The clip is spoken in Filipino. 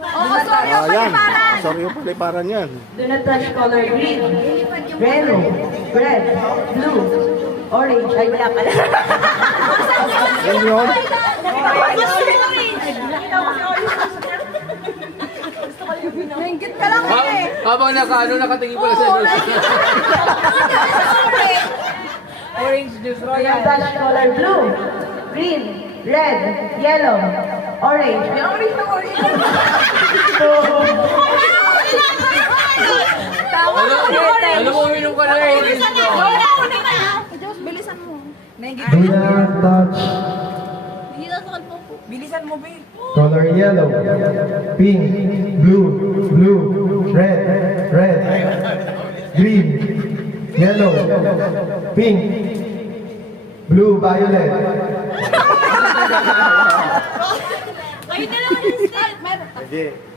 Oo, sorry yung Ayan. paliparan. Sorry yung paliparan yan. Do not touch color green, yellow, red, blue, orange. Ay, wala pala. Yan yun. Nainggit ka lang eh. Habang nakatingin pala sa Orange juice, Do not touch color blue, green, red, yellow, orange. May orange na orange. Tawa ka ulit. Alam mo, uminom ka na eh. Bilisan na. Wala, una ka na. Bilisan mo. Nainggit. Do not touch Bilisan mo, babe. color yellow, pink, blue, red, green, yellow, pink, blue, violet. Kayo na lang yung step. Sige.